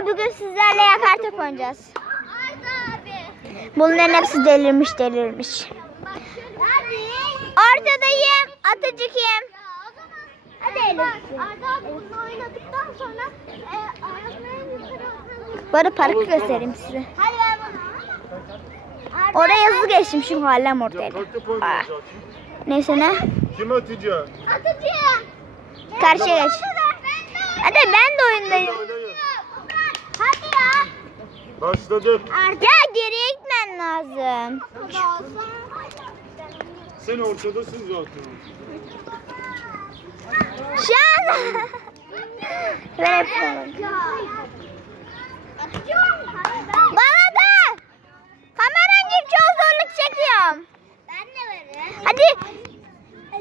Arkadaşlar bugün sizlerle yakar top oynayacağız. Bunların hepsi delirmiş delirmiş. Ortadayım. Atıcı kim? Hadi Bana parkı göstereyim size. Oraya hızlı geçtim şu hallem ortaya. Kalkıp oynayacak. Neyse ne? Kim atacak? Atıcı. Karşıya geç. Hadi ben de oyundayım. Hadi ya. Başladık. Ya geriye gitmen lazım. Sen ortadasın zaten. Şu an. Ver yapalım. Bana da. Kameran gibi çok zorluk çekiyorum. Ben de veririm. Hadi.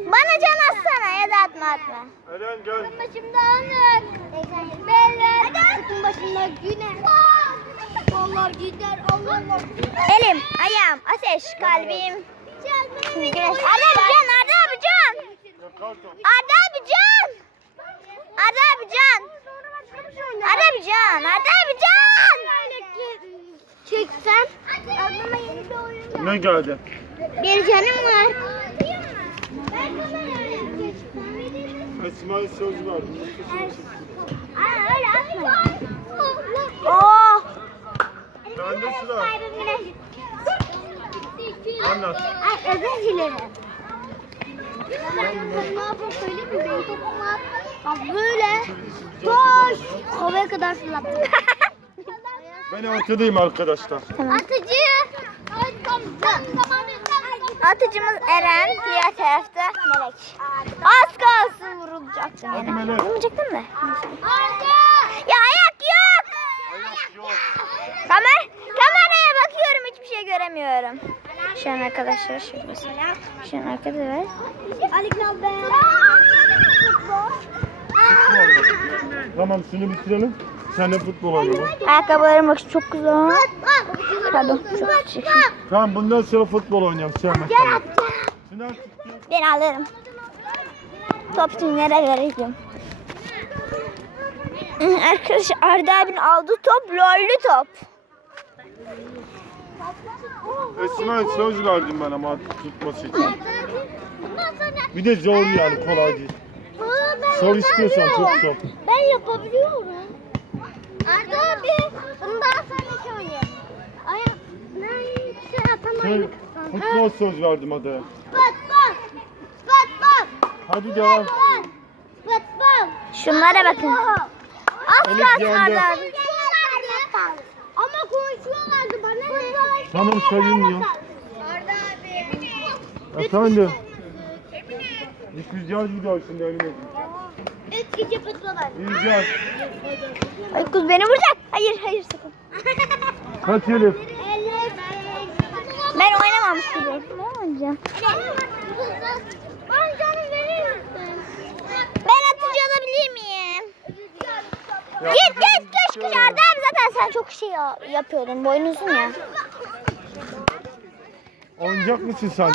Bana can atsana ya da atma atma. Eren gel. Başımda anlık. Beyler. Sıkın başımda güne. Allah gider Allah Allah. Elim, ayağım, ateş, kalbim. Güneş. Arda abi can, Arda abi can. Arda abi can. Arda abi can. Arda abi can, Arda abi can. Çeksen. Aklıma yeni bir oyun Ne geldi? Bir canım var. Ben kamerayı Esma'ya söz verdim. Aa, öyle atma. Oh. Bende sıra. Anlat. Ay özür dilerim. Ne yapayım söyleyeyim mi? Benim topumu at. Bak böyle. Koş. Havaya kadar fırlattım. Ben ortadayım arkadaşlar. Atıcı. Ay tam. Atıcımız Eren, diğer tarafta Melek. Az kalsın vurulacaktım yine. Melek. Vurulacaktım mı? Ya ayak yok. Ayak yok. Kamer kameraya bakıyorum hiçbir şey göremiyorum. Şu an arkadaşlar şöyle. Şu an arkada var. Ali. Tamam şunu bitirelim. De futbol oynayalım. Ayakkabılarım bak çok güzel. Pardon çok çirkin. Tamam bundan sonra futbol oynayalım. Sen mesela. Ben alırım. Top kimlere vereceğim. Arkadaşlar Arda abinin aldığı top lollü top. Esma'ya söz verdim ben ama tutması için. Bir de zor yani kolay değil. Sor istiyorsan çok zor. Ben yapabiliyorum. Arda abi bundan sonra şey oynayalım. Ay ben şey Şey, atamayız. futbol söz verdim hadi. Futbol. Futbol. Hadi devam. Futbol. Şunlara bakın. Az kalsın. Arda abi. Ama konuşuyorlardı bana ne? Tamam sayılmıyor. Arda abi. Efendim. Yıkayacağız gidiyor şimdi önüme. Yiyeceğiz. Ay kız beni vuracak. Hayır hayır sakın. Kaç Elif? Ben oynamamış gibi. Ne oynayacağım? Ben atıcı olabilir miyim? Git git geç geç Arda abi zaten sen çok şey ya- yapıyordun. Boyun uzun ya. Oynayacak mısın sen de?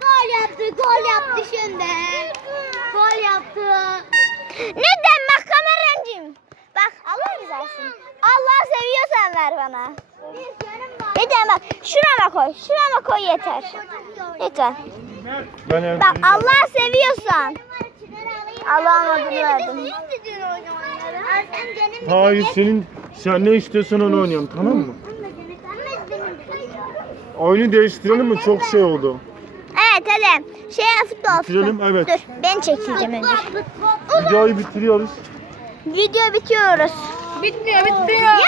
Gol yaptı, gol yaptı şimdi. Gol yaptı. Neden bak kamerancım? Bak Allah rızası. Allah seviyorsan ver bana. Bir canım var. Yeter bak şurama koy. Şurama koy yeter. Yeter. Ben evde. Bak Allah seviyorsan. Allah'ın adını verdim. Hayır senin sen ne istiyorsan onu oynayalım tamam mı? Oyunu değiştirelim mi? Çok şey oldu. Hadi. Şey futbol. Bitirelim, evet. Dur ben çekileceğim önce. Videoyu bitiriyoruz. Video bitiyoruz. Bitmiyor bitmiyor. Ya